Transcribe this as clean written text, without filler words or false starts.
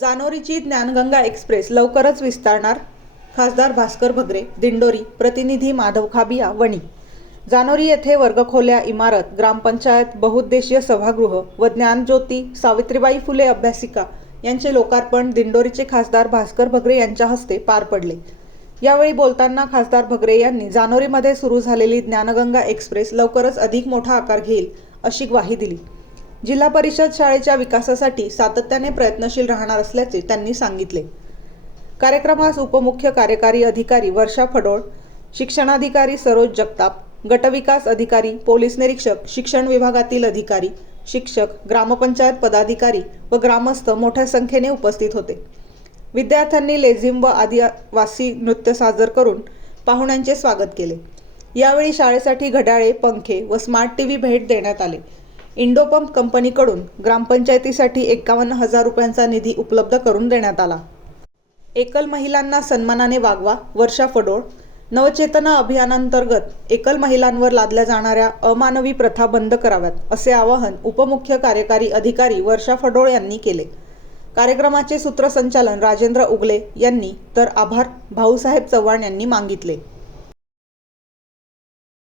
जानोरीची Dnyanganga express लवकरच विस्तारणार. खासदार भास्कर भगरे. दिंडोरी. प्रतिनिधी माधव खाबिया. वणी. जानोरी येथे वर्गखोल्या, इमारत, ग्रामपंचायत, बहुउद्देशीय सभागृह व ज्ञानज्योती सावित्रीबाई फुले अभ्यासिका यांचे लोकार्पण दिंडोरीचे खासदार भास्कर भगरे यांच्या हस्ते पार पडले. यावेळी बोलताना खासदार भगरे यांनी जानोरीमध्ये सुरू झालेली ज्ञानगंगा एक्सप्रेस लवकरच अधिक मोठा आकार घेईल अशी ग्वाही दिली. जिल्हा परिषद शाळेच्या विकासासाठी सातत्याने प्रयत्नशील राहणार असल्याचे त्यांनी सांगितले. कार्यक्रमास उपमुख्य कार्यकारी अधिकारी वर्षा फडोळ, शिक्षणाधिकारी सरोज जगताप, गटविकास अधिकारी, पोलीस निरीक्षक, शिक्षण विभागातील अधिकारी, शिक्षक, ग्रामपंचायत पदाधिकारी व ग्रामस्थ मोठ्या संख्येने उपस्थित होते. विद्यार्थ्यांनी लेझिम व आदिवासी नृत्य सादर करून पाहुण्यांचे स्वागत केले. यावेळी शाळेसाठी घड्याळे, पंखे व स्मार्ट टीव्ही भेट देण्यात आले. इंडोपंप कंपनीकडून ग्रामपंचायतीसाठी 51,000 रुपयांचा निधी उपलब्ध करून देण्यात आला. एकल महिलांना सन्मानाने वागवा. वर्षा फडोळ. नवचेतना अभियानांतर्गत एकल महिलांवर लादल्या जाणाऱ्या अमानवी प्रथा बंद कराव्यात असे आवाहन उपमुख्य कार्यकारी अधिकारी वर्षा फडोळ यांनी केले. कार्यक्रमाचे सूत्रसंचालन राजेंद्र उगले यांनी तर आभार भाऊसाहेब चव्हाण यांनी मागितले.